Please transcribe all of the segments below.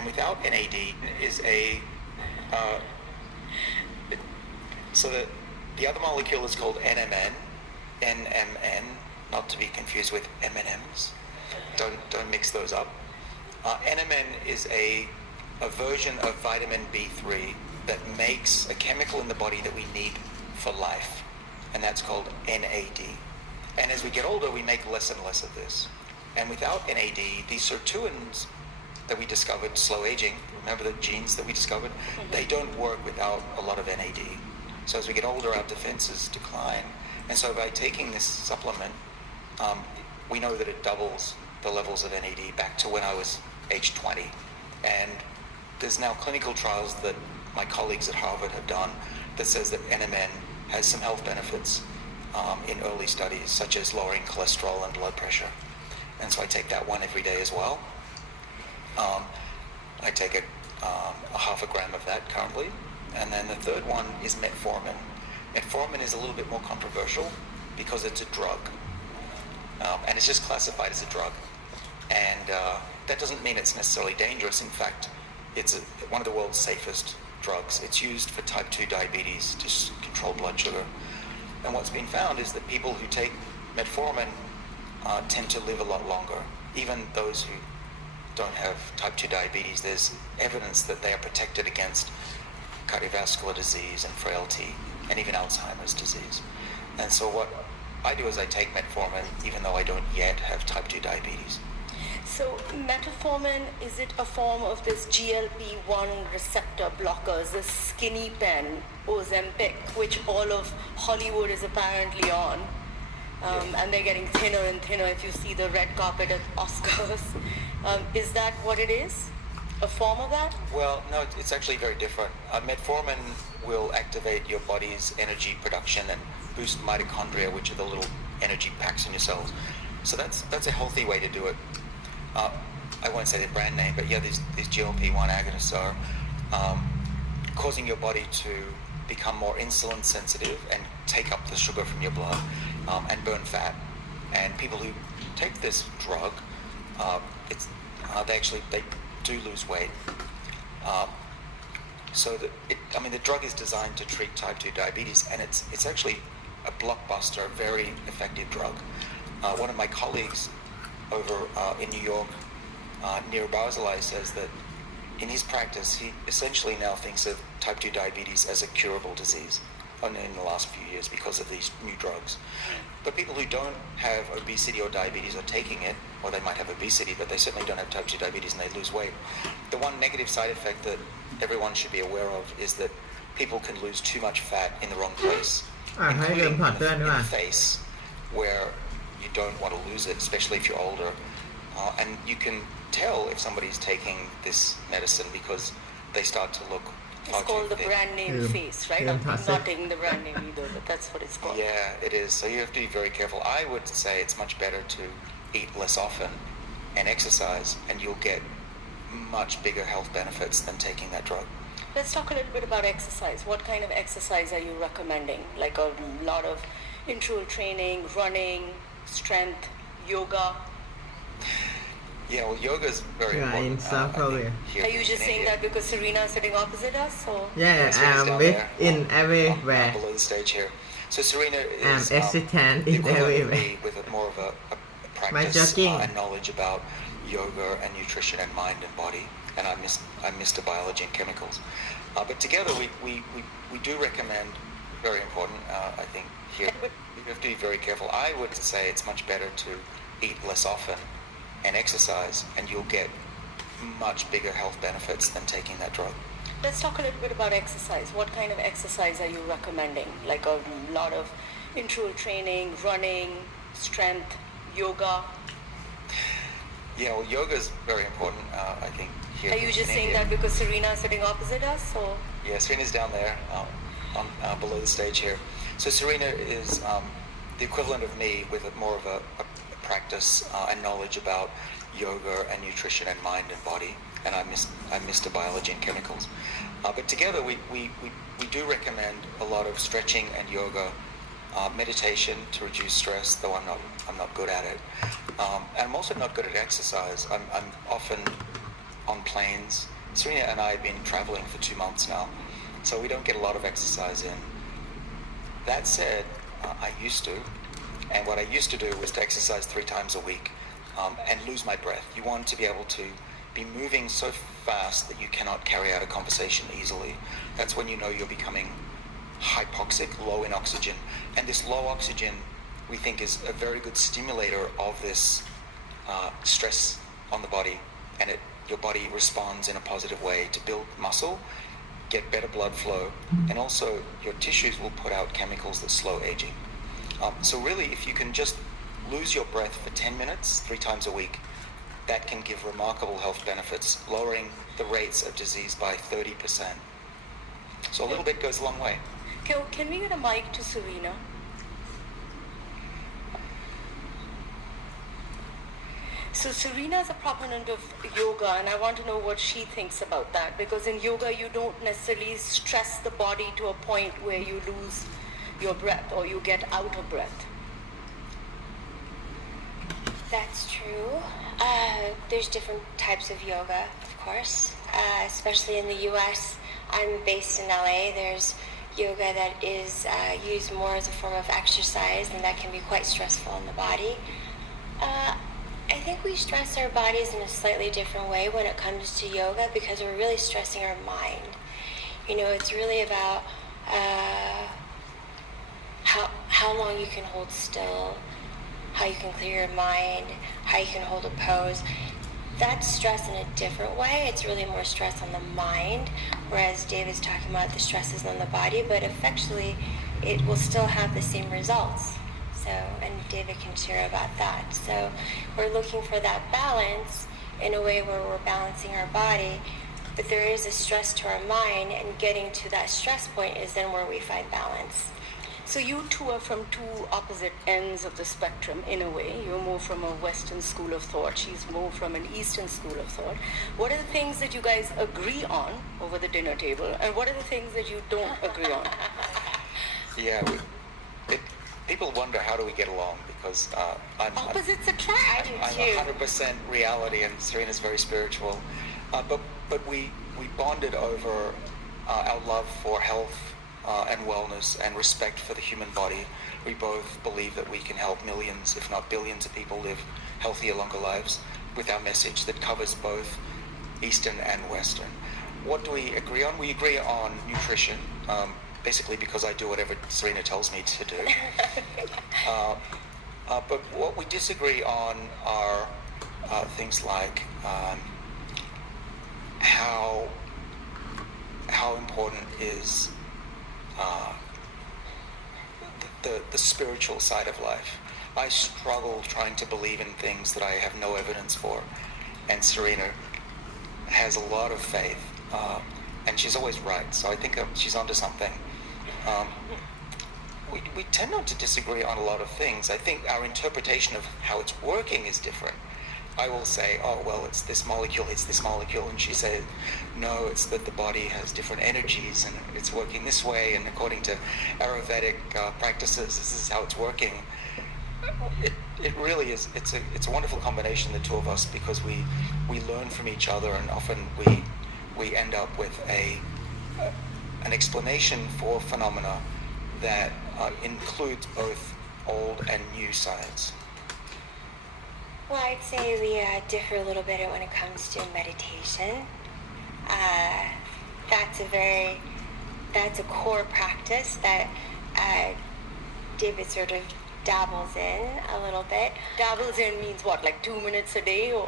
And without NAD is so the other molecule is called NMN, not to be confused with M&Ms. Don't mix those up. NMN is a version of vitamin B3 that makes a chemical in the body that we need for life, and that's called NAD. And as we get older, we make less and less of this. And without NAD, these sirtuins that we discovered, slow aging, remember the genes that we discovered? They don't work without a lot of NAD. So as we get older, our defenses decline. And so by taking this supplement, we know that it doubles the levels of NAD back to when I was age 20. And there's now clinical trials that my colleagues at Harvard have done that says that NMN has some health benefits in early studies, such as lowering cholesterol and blood pressure. And so I take that one every day as well. I take a half a gram of that currently. And then the third one is metformin. Metformin is a little bit more controversial because it's a drug. And it's just classified as a drug. And that doesn't mean it's necessarily dangerous. In fact, it's one of the world's safest drugs. It's used for type 2 diabetes to control blood sugar. And what's been found is that people who take metformin tend to live a lot longer. Even those who don't have type 2 diabetes, there's evidence that they are protected against cardiovascular disease and frailty and even Alzheimer's disease. And so what I do is I take metformin even though I don't yet have type 2 diabetes. So metformin, is it a form of this GLP-1 receptor blockers, the skinny pen, Ozempic, which all of Hollywood is apparently on? And they're getting thinner and thinner if you see the red carpet at Oscars. Is that what it is? A form of that? Well, no, it's actually very different. Metformin will activate your body's energy production and boost mitochondria, which are the little energy packs in your cells. So that's a healthy way to do it. I won't say the brand name, but yeah, these GLP-1 agonists are causing your body to become more insulin sensitive and take up the sugar from your blood and burn fat. And people who take this drug, they do lose weight. So the drug is designed to treat type 2 diabetes, and it's actually a blockbuster, very effective drug. One of my colleagues over in New York, near Barzilai, says that in his practice, he essentially now thinks of type 2 diabetes as a curable disease, only in the last few years because of these new drugs. But people who don't have obesity or diabetes are taking it, or they might have obesity, but they certainly don't have type 2 diabetes and they lose weight. The one negative side effect that everyone should be aware of is that people can lose too much fat in the wrong place, including in the face, where you don't want to lose it, especially if you're older. And you can tell if somebody's taking this medicine because they start to look It's called the brand name face, right? I'm not taking the brand name either, but that's what it's called. Yeah, it is. So you have to be very careful. I would say it's much better to eat less often and exercise, and you'll get much bigger health benefits than taking that drug. Let's talk a little bit about exercise. What kind of exercise are you recommending? Like a lot of interval training, running, strength, yoga? Yeah, well, yoga is very important. Are you just saying that because Serena is sitting opposite us? Or? In everywhere. Below the stage here. So Serena is assistant the in equivalent of everywhere. me with more of a practice and knowledge about yoga and nutrition and mind and body. And I'm Mr. Biology and Chemicals. But together we do recommend, very important, I think, here. You have to be very careful. I would say it's much better to eat less often and exercise, and you'll get much bigger health benefits than taking that drug. Let's talk a little bit about exercise. What kind of exercise are you recommending? Like a lot of interval training, running, strength, yoga? Yeah, well, yoga is very important, I think, here. Are you just saying that because Serena is sitting opposite us? Or? Yeah, Serena's down there, below the stage here. So Serena is the equivalent of me with more of a practice and knowledge about yoga and nutrition and mind and body. And I'm Mr. Biology and Chemicals. But together we do recommend a lot of stretching and yoga, meditation to reduce stress, though I'm not good at it. And I'm also not good at exercise. I'm often on planes. Serena and I have been traveling for 2 months now, so we don't get a lot of exercise in. That said, I used to, and what I used to do was to exercise 3 times a week and lose my breath. You want to be able to be moving so fast that you cannot carry out a conversation easily. That's when you know you're becoming hypoxic, low in oxygen. And this low oxygen, we think, is a very good stimulator of this stress on the body, and your body responds in a positive way to build muscle, get better blood flow, and also your tissues will put out chemicals that slow aging. So really, if you can just lose your breath for 10 minutes, 3 times a week, that can give remarkable health benefits, lowering the rates of disease by 30%. So a little bit goes a long way. Can we get a mic to Serena? So Serena is a proponent of yoga, and I want to know what she thinks about that, because in yoga you don't necessarily stress the body to a point where you lose your breath or you get out of breath. That's true. There's different types of yoga, of course, especially in the US. I'm based in LA. There's yoga that is used more as a form of exercise, and that can be quite stressful on the body. I think we stress our bodies in a slightly different way when it comes to yoga, because we're really stressing our mind. You know, it's really about how long you can hold still, how you can clear your mind, how you can hold a pose. That's stress in a different way. It's really more stress on the mind, whereas David's talking about the stresses on the body, but effectively it will still have the same results. So, and David can share about that. So we're looking for that balance in a way where we're balancing our body, but there is a stress to our mind, and getting to that stress point is then where we find balance. So you two are from two opposite ends of the spectrum in a way. You're more from a Western school of thought. She's more from an Eastern school of thought. What are the things that you guys agree on over the dinner table, and what are the things that you don't agree on? Yeah, people wonder how do we get along, because opposites attract. I do too. I'm 100% reality, and Serena's very spiritual. But we bonded over our love for health and wellness and respect for the human body. We both believe that we can help millions, if not billions, of people live healthier, longer lives with our message that covers both Eastern and Western. What do we agree on? We agree on nutrition, basically because I do whatever Serena tells me to do. But what we disagree on are things like how important is the spiritual side of life. I struggle trying to believe in things that I have no evidence for, and Serena has a lot of faith, and she's always right, so I think she's onto something. We tend not to disagree on a lot of things. I think our interpretation of how it's working is different. I will say, oh, well, it's this molecule, and she says, no, it's that the body has different energies, and it's working this way, and according to Ayurvedic practices, this is how it's working. It really is, it's a wonderful combination, the two of us, because we learn from each other, and often we end up with an explanation for phenomena that includes both old and new science. Well, I'd say we differ a little bit when it comes to meditation. That's a core practice that David sort of dabbles in a little bit. Dabbles in means what, like 2 minutes a day, or?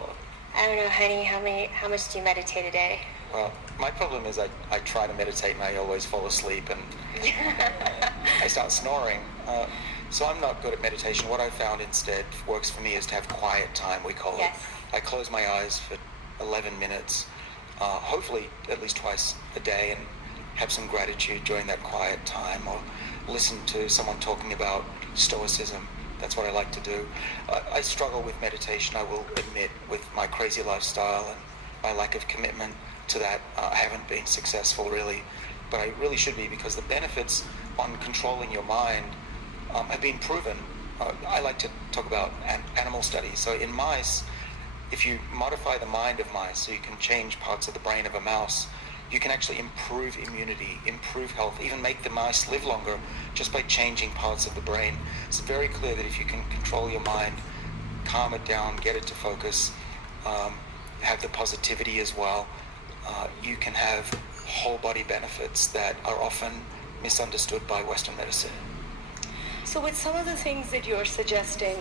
I don't know, honey, how much do you meditate a day? Well, my problem is I try to meditate and I always fall asleep and I start snoring. So I'm not good at meditation. What I found instead works for me is to have quiet time, we call Yes. it. I close my eyes for 11 minutes, hopefully at least twice a day, and have some gratitude during that quiet time, or listen to someone talking about stoicism. That's what I like to do. I struggle with meditation, I will admit, with my crazy lifestyle and my lack of commitment to that. I haven't been successful really, but I really should be, because the benefits on controlling your mind have been proven. I like to talk about animal studies. So in mice, if you modify the mind of mice, so you can change parts of the brain of a mouse, you can actually improve immunity, improve health, even make the mice live longer just by changing parts of the brain. It's very clear that if you can control your mind, calm it down, get it to focus, have the positivity as well, you can have whole body benefits that are often misunderstood by Western medicine. So with some of the things that you're suggesting,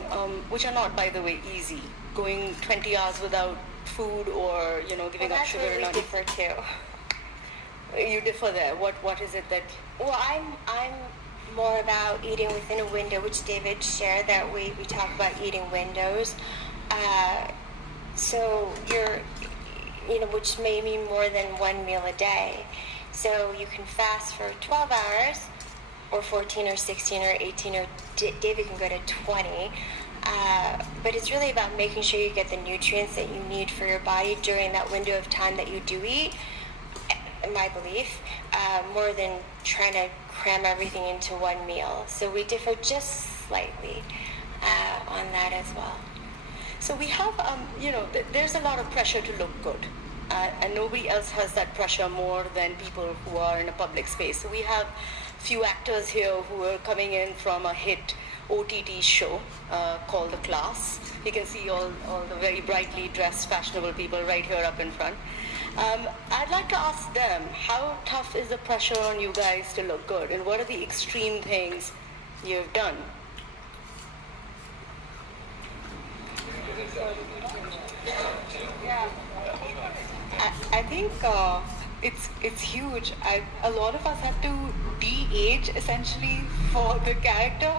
which are not, by the way, easy, going 20 hours without food or, giving up sugar and we differ too. You differ there. What is it that... Well, I'm more about eating within a window, which David shared that we talk about eating windows. So which may mean more than one meal a day. So you can fast for 12 hours, or 14 or 16 or 18, or David can go to 20. But it's really about making sure you get the nutrients that you need for your body during that window of time that you do eat, in my belief, more than trying to cram everything into one meal. So we differ just slightly on that as well. So we have, there's a lot of pressure to look good. And nobody else has that pressure more than people who are in a public space. So we have few actors here who are coming in from a hit OTT show called The Class. You can see all the very brightly dressed, fashionable people right here up in front. I'd like to ask them, how tough is the pressure on you guys to look good? And what are the extreme things you've done? I think it's huge. A lot of us have to de-age essentially for the character.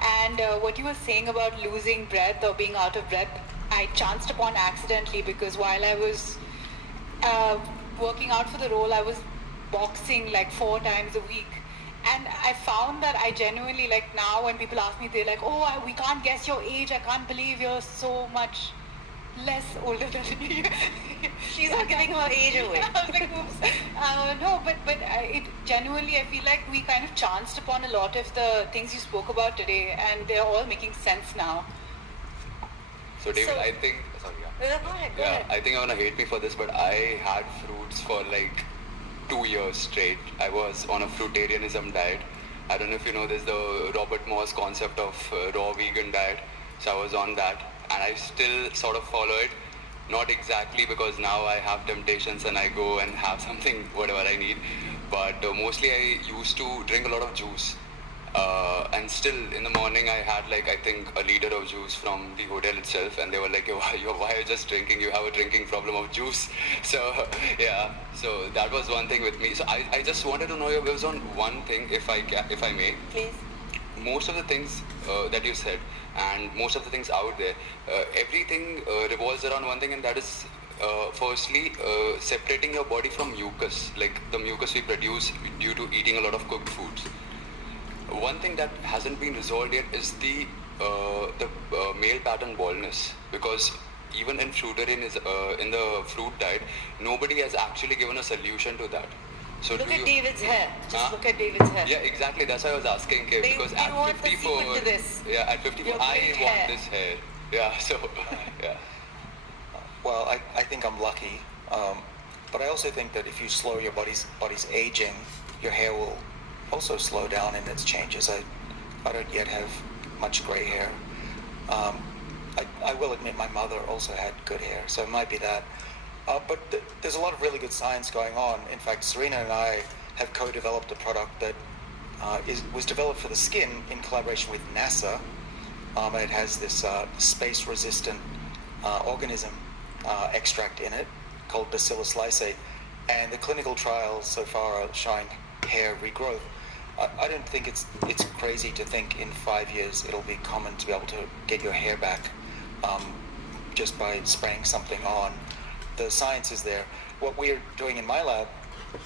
And what you were saying about losing breath or being out of breath, I chanced upon accidentally, because while I was working out for the role, I was boxing like 4 times a week. And I found that I genuinely, like now when people ask me, they're like, oh, we can't guess your age. I can't believe you're so much less older than me. She's not giving her age away. I was like, oops. No, but it genuinely, I feel like we kind of chanced upon a lot of the things you spoke about today, and they're all making sense now. So David, I think, sorry, yeah. Go ahead. I think you're gonna hate me for this, but I had fruits for like 2 years straight. I was on a fruitarianism diet. I don't know if you know this, the Robert Moore's concept of raw vegan diet. So I was on that, and I still sort of follow it. Not exactly, because now I have temptations and I go and have something, whatever I need. But mostly I used to drink a lot of juice. And still in the morning I had like, I think, a liter of juice from the hotel itself, and they were like, why are you just drinking? You have a drinking problem of juice. So yeah, so that was one thing with me. So I just wanted to know your views on one thing, if I may. Please. Most of the things that you said, and most of the things out there, everything revolves around one thing, and that is firstly separating your body from mucus, like the mucus we produce due to eating a lot of cooked foods. One thing that hasn't been resolved yet is the male pattern baldness, because even in in the fruit diet, nobody has actually given a solution to that. So Look at David's hair. Just look at David's hair. Yeah, exactly. That's why I was asking, because at want 54, the secret to this. yeah, at 54, Your I great want hair. this hair. Yeah, so yeah. Well, I think I'm lucky, but I also think that if you slow your body's aging, your hair will also slow down in its changes. I don't yet have much grey hair. I will admit my mother also had good hair, so it might be that. But there's a lot of really good science going on. In fact, Serena and I have co-developed a product that was developed for the skin in collaboration with NASA. And it has this space-resistant organism extract in it called Bacillus lysate. And the clinical trials so far are showing hair regrowth. I don't think it's crazy to think in 5 years it'll be common to be able to get your hair back just by spraying something on. The science is there. What we're doing in my lab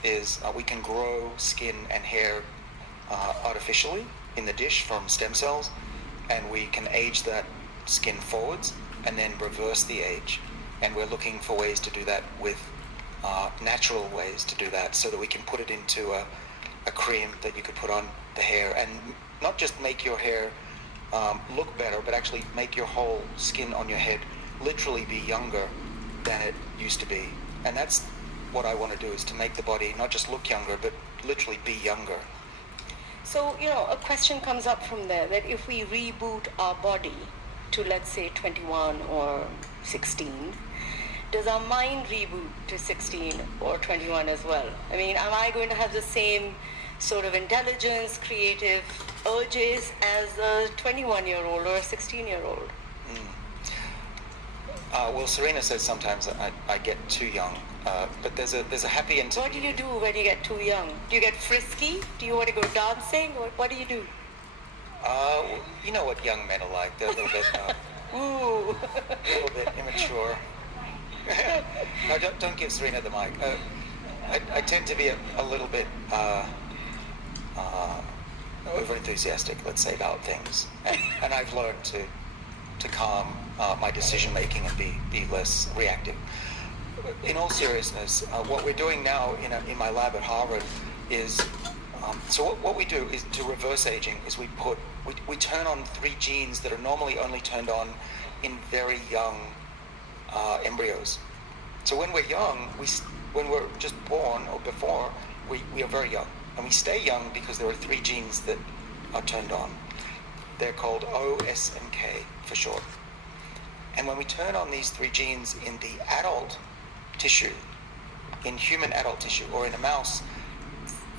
is we can grow skin and hair artificially in the dish from stem cells, and we can age that skin forwards and then reverse the age. And we're looking for ways to do that with natural ways to do that, so that we can put it into a cream that you could put on the hair, and not just make your hair look better, but actually make your whole skin on your head literally be younger than it used to be. And that's what I want to do, is to make the body not just look younger, but literally be younger. So, a question comes up from there, that if we reboot our body to, let's say, 21 or 16, does our mind reboot to 16 or 21 as well? I mean, am I going to have the same sort of intelligence, creative urges as a 21-year-old or a 16-year-old? Well, Serena says sometimes I get too young, but there's a happy intermediate. What do you do when you get too young? Do you get frisky? Do you want to go dancing? What do you do? You know what young men are like. They're a little bit, Ooh. a little bit immature. No, don't give Serena the mic. I tend to be a little bit over-enthusiastic, let's say, about things, and I've learned to calm my decision making and be less reactive. In all seriousness, what we're doing now in my lab at Harvard is so what we do is, to reverse aging, is we turn on 3 genes that are normally only turned on in very young embryos. So when we're young, when we're just born or before, we are very young, and we stay young because there are 3 genes that are turned on. They're called O, S, and K for short. And when we turn on these 3 genes in the adult tissue, in human adult tissue, or in a mouse,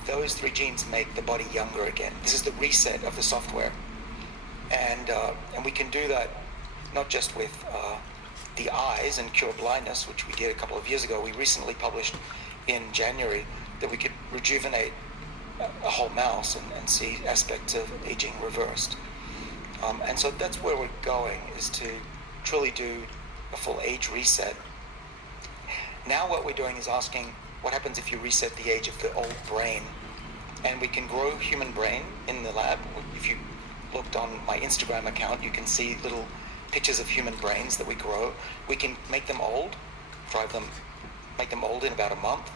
those 3 genes make the body younger again. This is the reset of the software. And we can do that not just with the eyes and cure blindness, which we did a couple of years ago. We recently published in January that we could rejuvenate a whole mouse and see aspects of aging reversed. And so that's where we're going, is to truly do a full age reset. Now what we're doing is asking, what happens if you reset the age of the old brain? And we can grow human brain in the lab. If you looked on my Instagram account, you can see little pictures of human brains that we grow. We can make them old, make them old in about a month,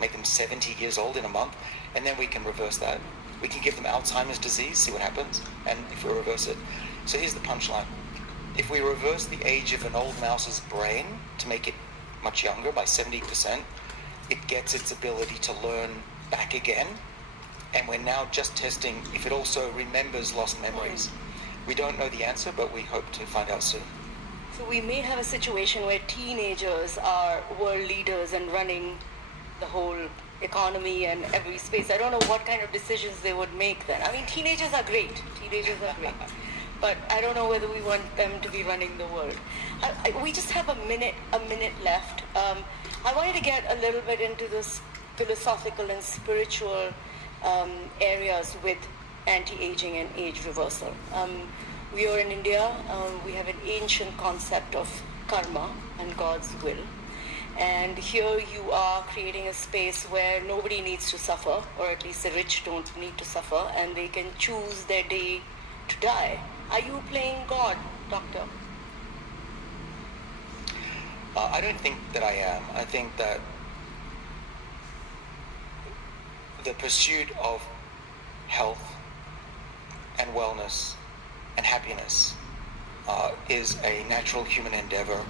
make them 70 years old in a month, and then we can reverse that. We can give them Alzheimer's disease, see what happens, and if we reverse it. So here's the punchline. If we reverse the age of an old mouse's brain to make it much younger by 70%, it gets its ability to learn back again. And we're now just testing if it also remembers lost memories. We don't know the answer, but we hope to find out soon. So we may have a situation where teenagers are world leaders and running the whole economy and every space. I don't know what kind of decisions they would make then. I mean, teenagers are great. But I don't know whether we want them to be running the world. We just have a minute left. I wanted to get a little bit into this philosophical and spiritual areas with anti-aging and age reversal. We are in India. We have an ancient concept of karma and God's will. And here you are creating a space where nobody needs to suffer, or at least the rich don't need to suffer, and they can choose their day to die. Are you playing God, Doctor? I don't think that I am. I think that the pursuit of health and wellness and happiness is a natural human endeavor,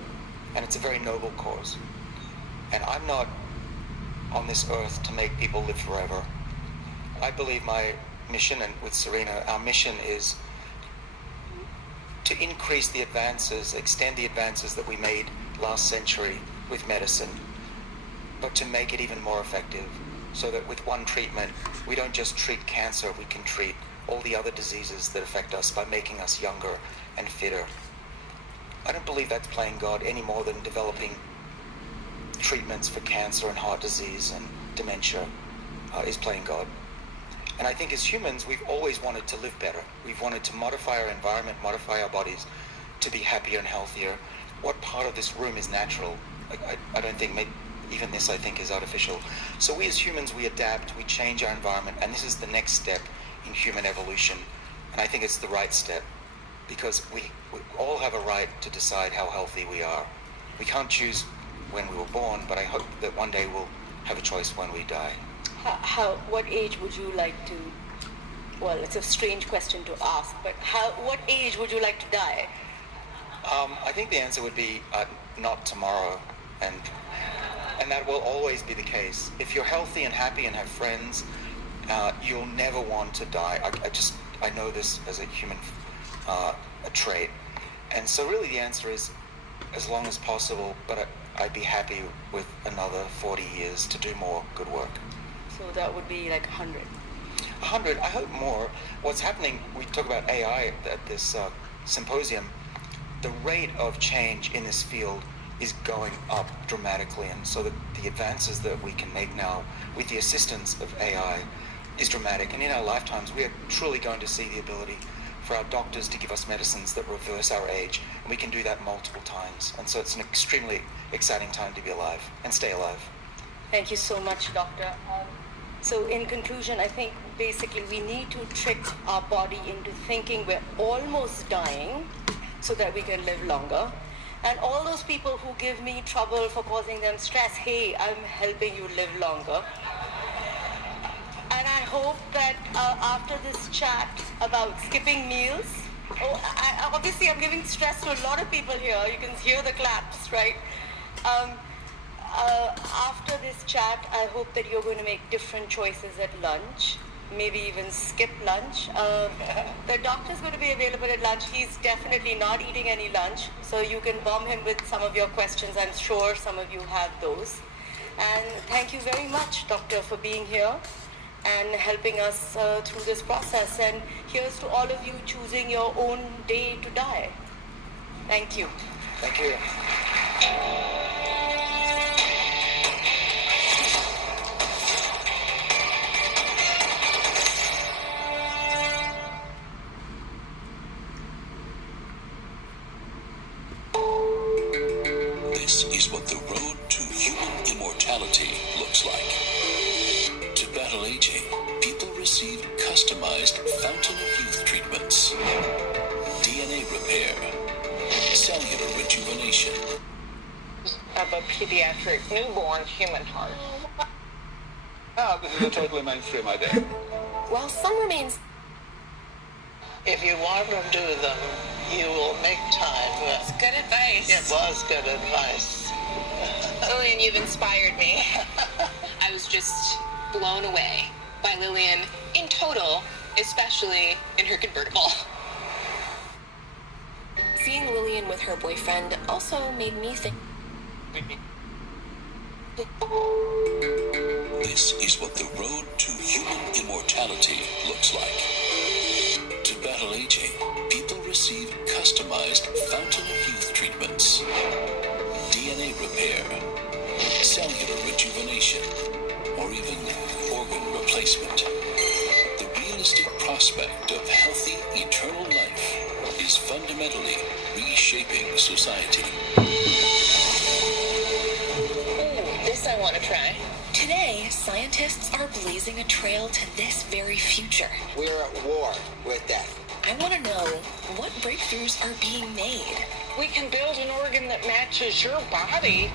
and it's a very noble cause. And I'm not on this earth to make people live forever. I believe my mission, and with Serena, our mission is to increase the advances, extend the advances that we made last century with medicine, but to make it even more effective, so that with one treatment, we don't just treat cancer, we can treat all the other diseases that affect us by making us younger and fitter. I don't believe that's playing God any more than developing treatments for cancer and heart disease and dementia is playing God. And I think as humans, we've always wanted to live better. We've wanted to modify our environment, modify our bodies to be happier and healthier. What part of this room is natural? I don't think, even this I think is artificial. So we as humans, we adapt, we change our environment, and this is the next step in human evolution. And I think it's the right step, because we all have a right to decide how healthy we are. We can't choose when we were born, but I hope that one day we'll have a choice when we die. What age would you like to, well, it's a strange question to ask, but what age would you like to die? I think the answer would be not tomorrow, and that will always be the case. If you're healthy and happy and have friends, you'll never want to die. I know this as a human a trait, and so really the answer is as long as possible. But I'd be happy with another 40 years to do more good work. So that would be like 100. 100, I hope more. What's happening, we talk about AI at this symposium, the rate of change in this field is going up dramatically, and so the advances that we can make now with the assistance of AI is dramatic, and in our lifetimes we are truly going to see the ability for our doctors to give us medicines that reverse our age, and we can do that multiple times, and so it's an extremely exciting time to be alive and stay alive. Thank you so much, Doctor. So in conclusion, I think basically we need to trick our body into thinking we're almost dying so that we can live longer. And all those people who give me trouble for causing them stress, hey, I'm helping you live longer. And I hope that after this chat about skipping meals, obviously I'm giving stress to a lot of people here. You can hear the claps, right? After this chat, I hope that you're going to make different choices at lunch, maybe even skip lunch. The doctor's going to be available at lunch. He's definitely not eating any lunch, so you can bomb him with some of your questions. I'm sure some of you have those. And thank you very much, Doctor, for being here and helping us through this process. And here's to all of you choosing your own day to die. Thank you. Thank you. This is what the road to human immortality looks like. To battle aging, people receive customized fountain of youth treatments, DNA repair, cellular rejuvenation. Of a pediatric newborn human heart. This is a totally mainstream idea. While some remains, If you want to do them, you will make time. it's good advice. It was good advice. Lillian, you've inspired me. I was just blown away by Lillian in total, especially in her convertible. Seeing Lillian with her boyfriend also made me think. This is what the road to human immortality looks like. To battle aging, people receive customized fountain of youth treatments, DNA repair, cellular rejuvenation, or even organ replacement. The realistic prospect of healthy, eternal life is fundamentally reshaping society. This I want to try. Today, scientists are blazing a trail to this very future. We're at war with death. I want to know what breakthroughs are being made. We can build an organ that matches your body.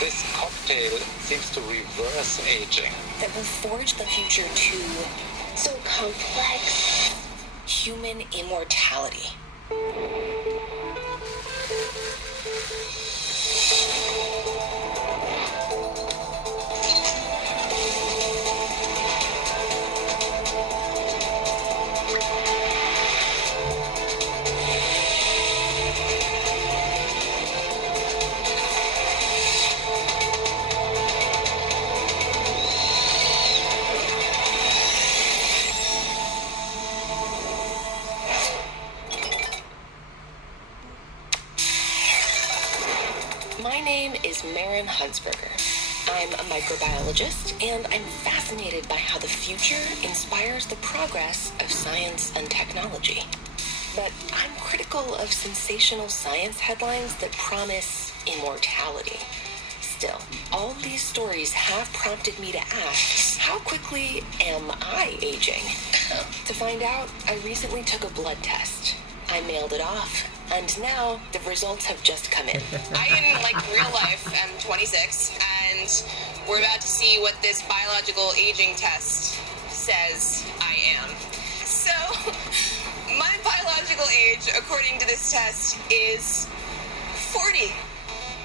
This cocktail seems to reverse aging. That will forge the future to so complex human immortality. My name is Maren Hunsberger. I'm a microbiologist, and I'm fascinated by how the future inspires the progress of science and technology. But I'm critical of sensational science headlines that promise immortality. Still, all these stories have prompted me to ask, how quickly am I aging? To find out, I recently took a blood test. I mailed it off, and now the results have just come in. I, in real life, am 26, and we're about to see what this biological aging test says I am. So, my biological age, according to this test, is 40.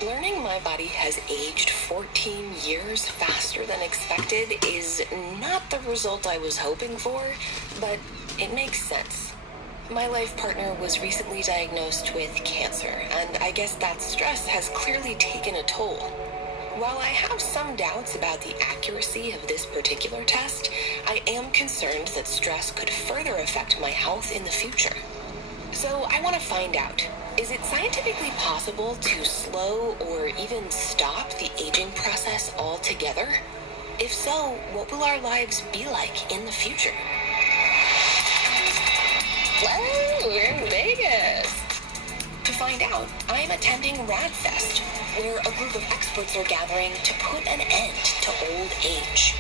Learning my body has aged 14 years faster than expected is not the result I was hoping for, but it makes sense. My life partner was recently diagnosed with cancer, and I guess that stress has clearly taken a toll. While I have some doubts about the accuracy of this particular test, I am concerned that stress could further affect my health in the future. So I want to find out, is it scientifically possible to slow or even stop the aging process altogether? If so, what will our lives be like in the future? Well, we're in Vegas. To find out, I am attending RadFest, where a group of experts are gathering to put an end to old age.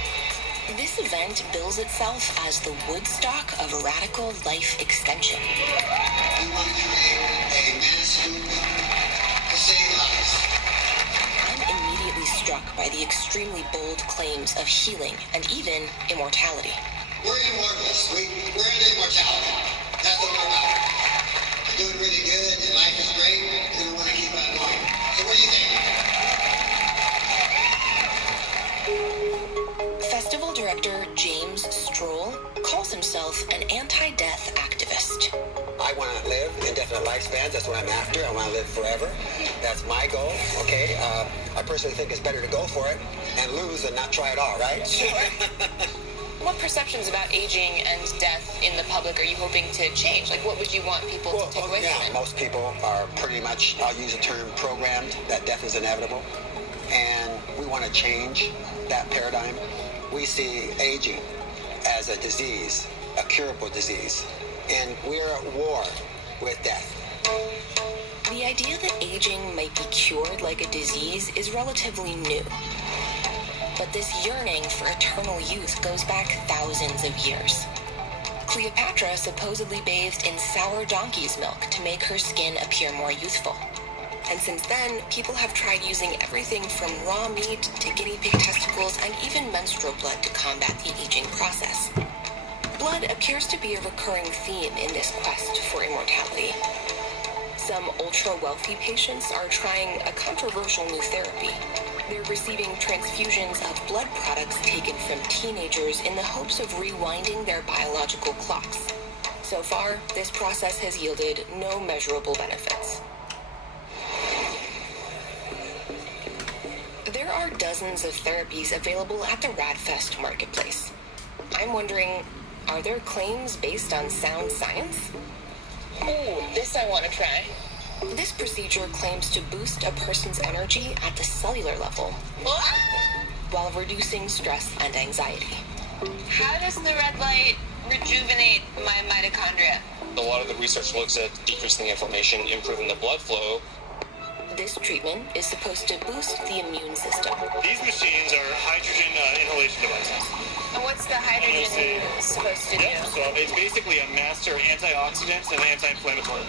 This event bills itself as the Woodstock of radical life extension. We want to create a mass movement to save lives. I'm immediately struck by the extremely bold claims of healing and even immortality. We're immortals. We're in immortality. That's what we're about. We're doing really good, and life is great, and we want to keep on going. So what do you think? Festival director James Stroll calls himself an anti-death activist. I want to live indefinite lifespans. That's what I'm after. I want to live forever. That's my goal, okay? I personally think it's better to go for it and lose than not try at all, right? Sure. What perceptions about aging and death in the public are you hoping to change? Like, what would you want people to take away from it? Most people are pretty much, I'll use the term programmed, that death is inevitable. And we want to change that paradigm. We see aging as a disease, a curable disease. And we're at war with death. The idea that aging might be cured like a disease is relatively new. But this yearning for eternal youth goes back thousands of years. Cleopatra supposedly bathed in sour donkey's milk to make her skin appear more youthful. And since then, people have tried using everything from raw meat to guinea pig testicles and even menstrual blood to combat the aging process. Blood appears to be a recurring theme in this quest for immortality. Some ultra-wealthy patients are trying a controversial new therapy. They're receiving transfusions of blood products taken from teenagers in the hopes of rewinding their biological clocks. So far, this process has yielded no measurable benefits. There are dozens of therapies available at the RadFest marketplace. I'm wondering, are there claims based on sound science? Ooh, this I want to try. This procedure claims to boost a person's energy at the cellular level while reducing stress and anxiety. How does the red light rejuvenate my mitochondria? A lot of the research looks at decreasing the inflammation, improving the blood flow. This treatment is supposed to boost the immune system. These machines are hydrogen inhalation devices. And what's the hydrogen supposed to do? So it's basically a master antioxidant and anti-inflammatory.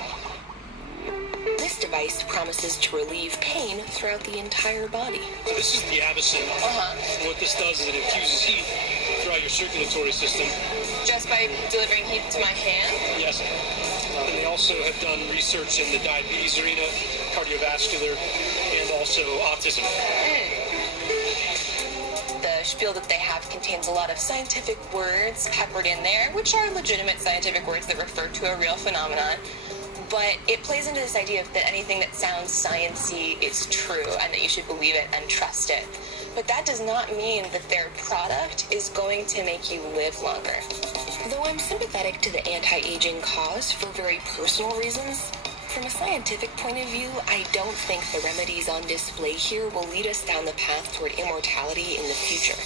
This device promises to relieve pain throughout the entire body. So this is the Avicin. And what this does is it infuses heat throughout your circulatory system. Just by delivering heat to my hand? Yes. And they also have done research in the diabetes arena, cardiovascular, and also autism. The spiel that they have contains a lot of scientific words peppered in there, which are legitimate scientific words that refer to a real phenomenon. But it plays into this idea that anything that sounds science-y is true and that you should believe it and trust it. But that does not mean that their product is going to make you live longer. Though I'm sympathetic to the anti-aging cause for very personal reasons, from a scientific point of view, I don't think the remedies on display here will lead us down the path toward immortality in the future.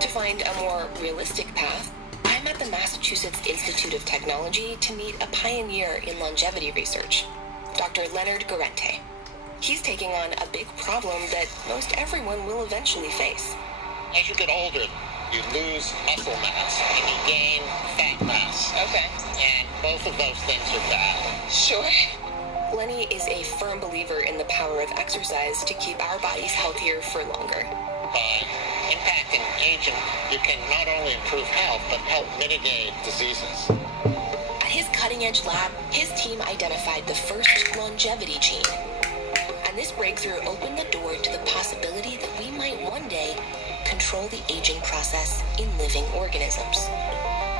To find a more realistic path, I'm at the Massachusetts Institute of Technology to meet a pioneer in longevity research, Dr. Leonard Guarente. He's taking on a big problem that most everyone will eventually face. As you get older, you lose muscle mass and you gain fat mass. Okay. And both of those things are bad. Sure. Lenny is a firm believer in the power of exercise to keep our bodies healthier for longer. By impacting aging, you can not only improve health, but help mitigate diseases. cutting-edge lab, his team identified the first longevity gene. And this breakthrough opened the door to the possibility that we might one day control the aging process in living organisms.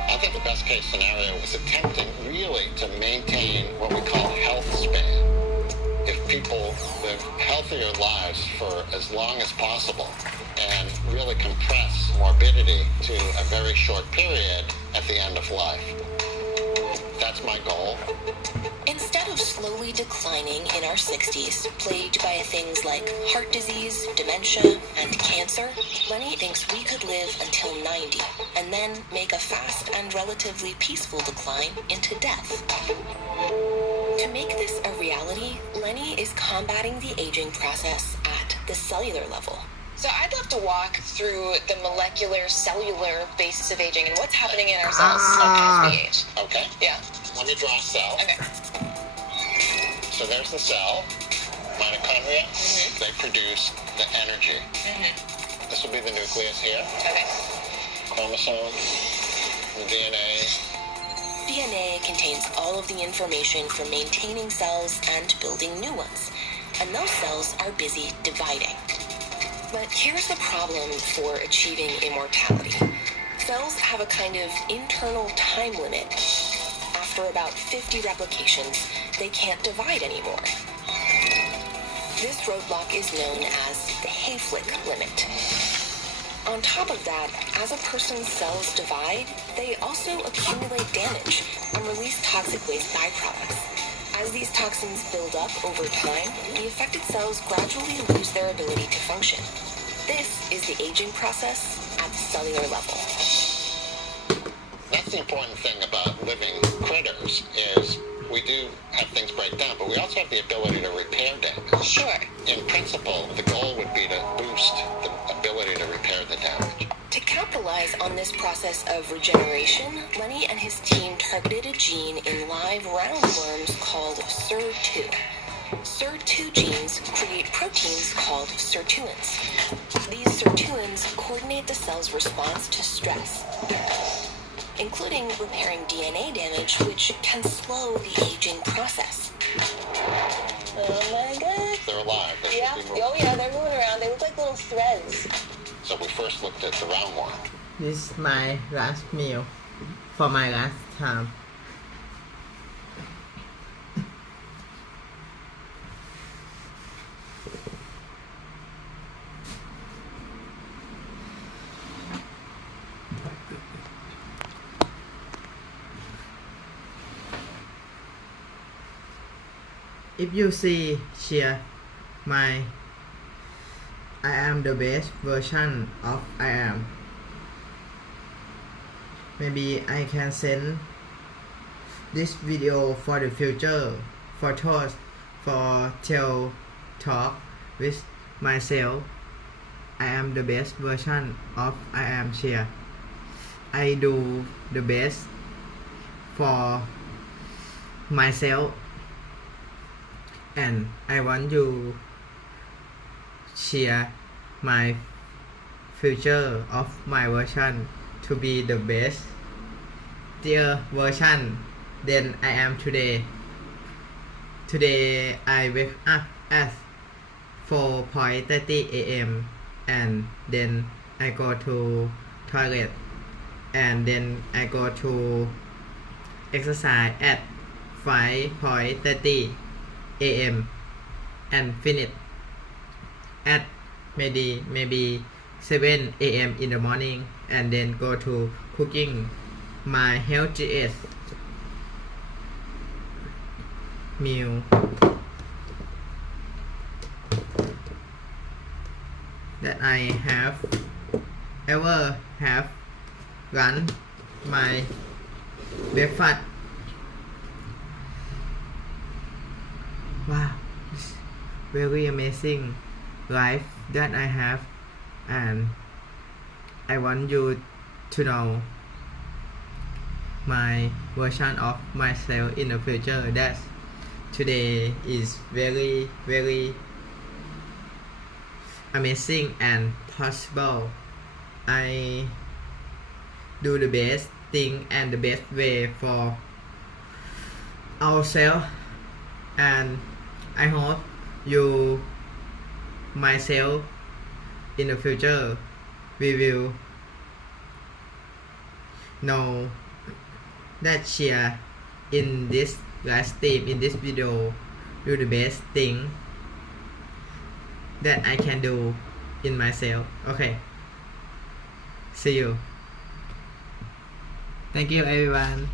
I think the best case scenario is attempting really to maintain what we call health span. If people live healthier lives for as long as possible and really compress morbidity to a very short period at the end of life. That's my goal. Instead of slowly declining in our 60s, plagued by things like heart disease, dementia, and cancer, Lenny thinks we could live until 90 and then make a fast and relatively peaceful decline into death. To make this a reality, Lenny is combating the aging process at the cellular level. So I'd love to walk through the molecular, cellular basis of aging and what's happening in our cells as we age. Okay. Yeah. Let me draw a cell. Okay. So there's the cell. Mitochondria, they produce the energy. This will be the nucleus here. Okay. Chromosomes, the DNA. DNA contains all of the information for maintaining cells and building new ones. And those cells are busy dividing. But here's the problem for achieving immortality. Cells have a kind of internal time limit. After about 50 replications, they can't divide anymore. This roadblock is known as the Hayflick limit. On top of that, as a person's cells divide, they also accumulate damage and release toxic waste byproducts. As these toxins build up over time, the affected cells gradually lose their ability to function. This is the aging process at the cellular level. That's the important thing about living critters is we do have things break down, but we also have the ability to repair damage. Sure. In principle, the goal would be to boost the ability to repair the damage. To capitalize on this process of regeneration, Lenny and his team targeted a gene in live roundworms called SIR2. SIR2 genes create proteins called sirtuins. These sirtuins coordinate the cell's response to stress, including repairing DNA damage, which can slow the aging process. Oh my god. They're alive. They Yeah. should be moving. Oh yeah, they're moving around. They look like little threads. So we first looked at the roundworm. This is my last meal for my last time. If you see here, I am the best version of I am. Maybe I can send this video for the future, for thoughts, for talk with myself. I am the best version of I am here. I do the best for myself, and I want you share my future of my version to be the best dear version than I am today. Today I wake up at 4:30 a.m. and then I go to toilet and then I go to exercise at 5:30 a.m. and finish at maybe 7 a.m. in the morning and then go to cooking my healthiest meal that I have ever have run my breakfast. Wow, it's very amazing life that I have, and I want you to know my version of myself in the future that today is very amazing and possible. I do the best thing and the best way for ourselves, and I hope you myself in the future we will know that share in this live stream, in this video, do the best thing that I can do in myself. Okay, see you. Thank you everyone.